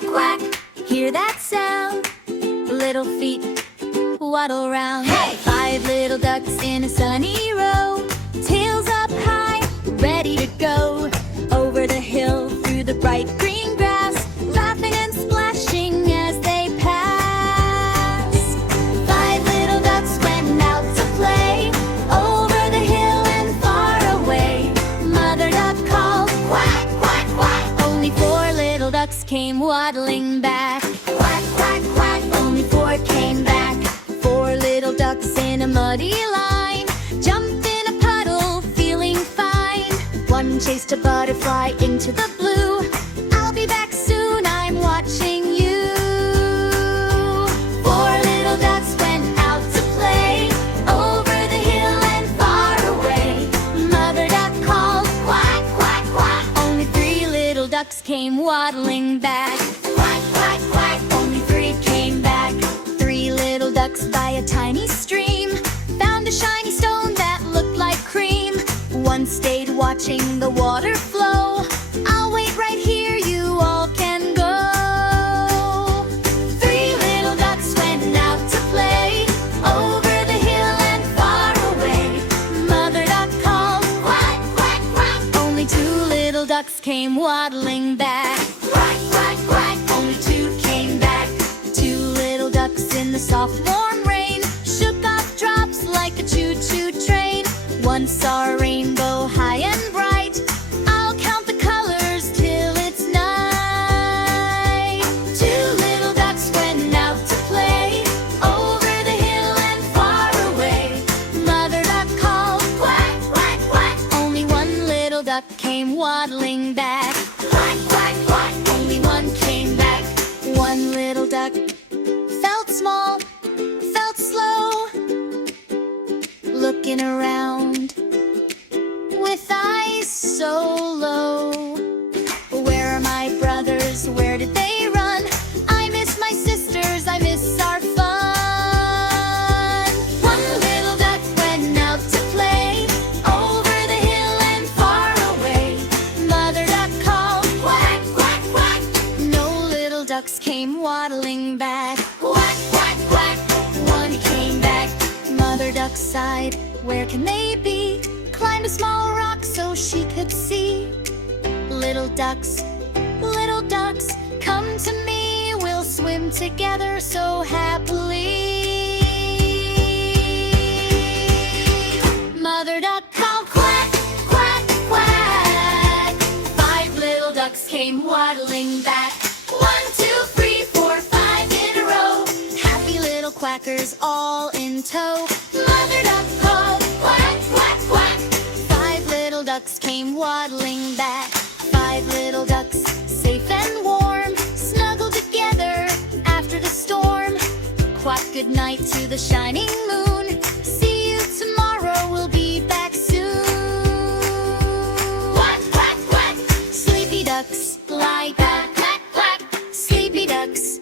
quack, quack. Hear that sound? Little feet waddle round. Hey! 5 little ducks in a sunny row, tails up high, ready to go. Over the hill, through the bright green grass, laughing and splashing as they pass. 5 little ducks went out to play, over the hill and far away. Mother duck called, quack, quack, quack. Only 4 little ducks came waddling back. Quack, quack, quack. Only 4 came back. 4 little ducks in a muddy line, jumped in a puddle, feeling fine. One chased a butterfly into the blue. I'll be back soon, I'm watching you. 4 little ducks went out to play, over the hill and far away. Mother duck called, quack, quack, quack. Only 3 little ducks came waddling back. Quack, quack, quack. Only 3 came back. 3 little ducks by a tiny stream found a shiny stone that looked like cream. One stayed watching the water flow. I'll wait right here, you all can go. 3 little ducks went out to play, over the hill and far away. Mother duck called, quack, quack, quack. Only 2 little ducks came waddling back. Quack, quack, quack. Only 2 came back. 2 little ducks in the soft warm rain shook off drops like a choo-choo train. One saw a rainbow high and bright. I'll count the colors till it's night. 2 little ducks went out to play, over the hill and far away. Mother duck called, quack, quack, quack. Only 1 little duck came waddling back. Quack, quack, quack. Only 1 came back. 1 little duck felt small, felt slow, looking around with eyes so low. Where are my brothers? Where did they run? I miss my sisters, I miss our fun. 1 little duck went out to play, over the hill and far away. Mother duck called, quack, quack, quack. No little ducks came waddling back. Quack, quack, quack. 1 came back. Mother duck sighed, where can they be? Climbed a small rock so she could see. Little ducks, come to me. We'll swim together so happily. Mother duck called, quack, quack, quack. 5 little ducks came waddling back. 1, 2, 3, 4, 5 in a row. Happy little quackers all in tow. Mother duck called, quack, quack, quack. 5 little ducks came waddling back. 5 little ducks, safe and warm, snuggled together after the storm. Quack good night to the shining moon. See you tomorrow, we'll be back soon. Quack, quack, quack. Sleepy ducks lie back. Quack, quack. Sleepy ducks